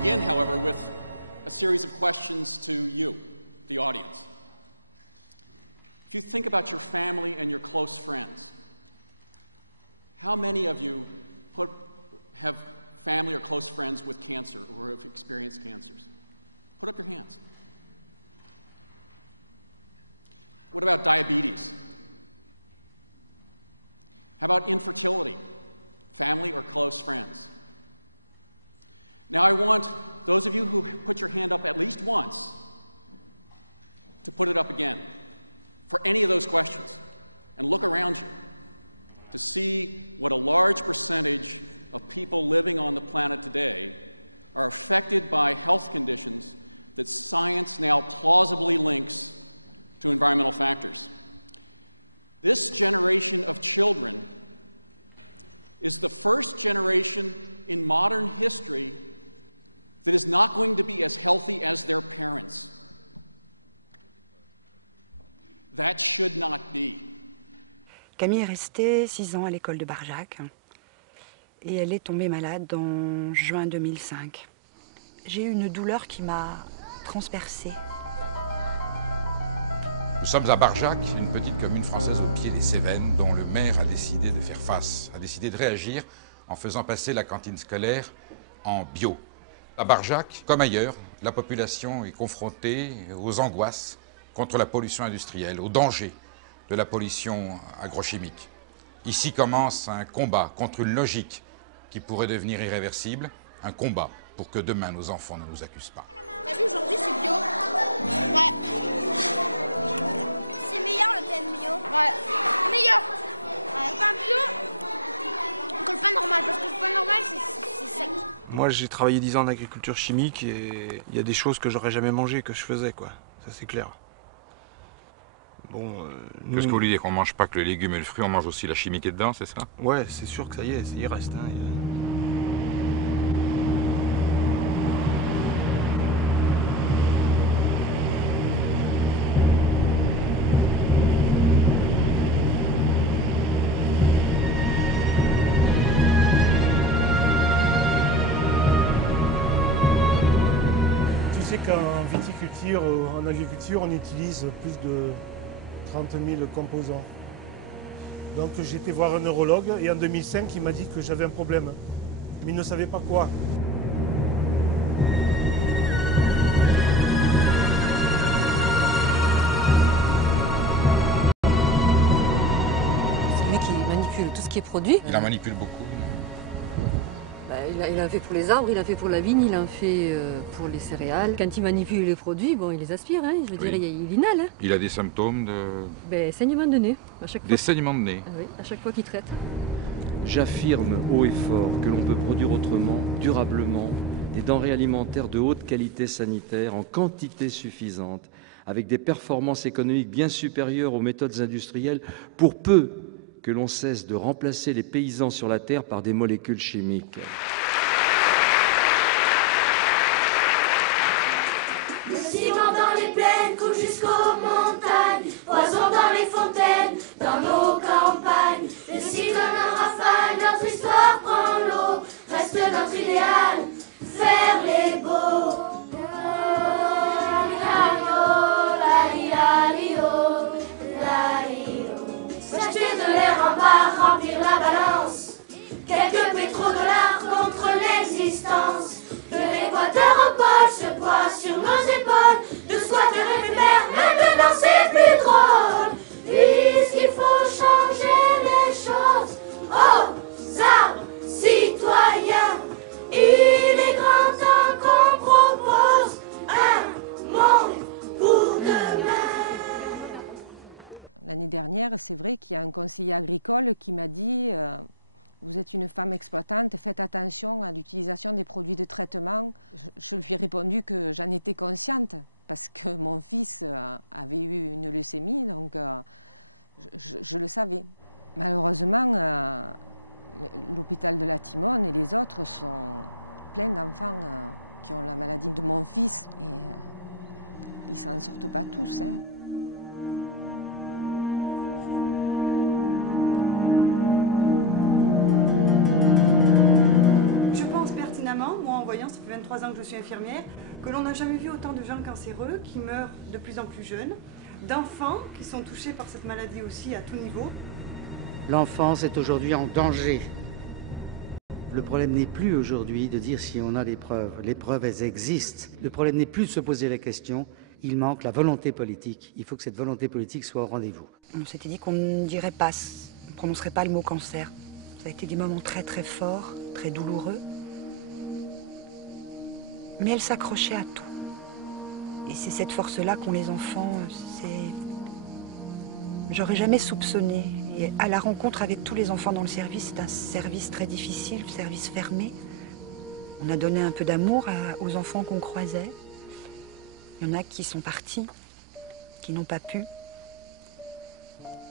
begin, however, with a series of questions to you, the audience. If you think about your family and your close friends, how many of you have family or close friends with cancer or have experienced cancers? Put up your hands. What about diabetes? How about infertility? Family or close friends? Now I want those of you who put your hand up at least once to put it up again for any of those questions and look around you to see what a large percentage of people living on the planet today are affected by health conditions that science now plausibly links to environmental factors. This generation of children is the first generation in modern history that is not going to be as healthy as their parents. That should not be. À Barjac. T'as vu, aujourd'hui c'est bio. Ouais. C'est meilleur le pain bio. Ouais. Meilleur. Le pain bio que le pain normal, parce que le pain normal c'est sec. Regarde ce que tu fais. Regarde. L'année dernière, c'est vrai qu'il y a un conseiller agricole qui m'a dit vous êtes une femme exploitante, faites attention à l'utilisation des produits de traitement. Je lui ai répondu que j'en étais consciente parce que mon fils avait eu une leucémie, donc je le savais. Malheureusement, l'hôpital de la Timone et les autres sont pleins d'enfants qui ont la maladie de mon fils. Et, ils ne s'en sortent pas tous. Hein. Voilà.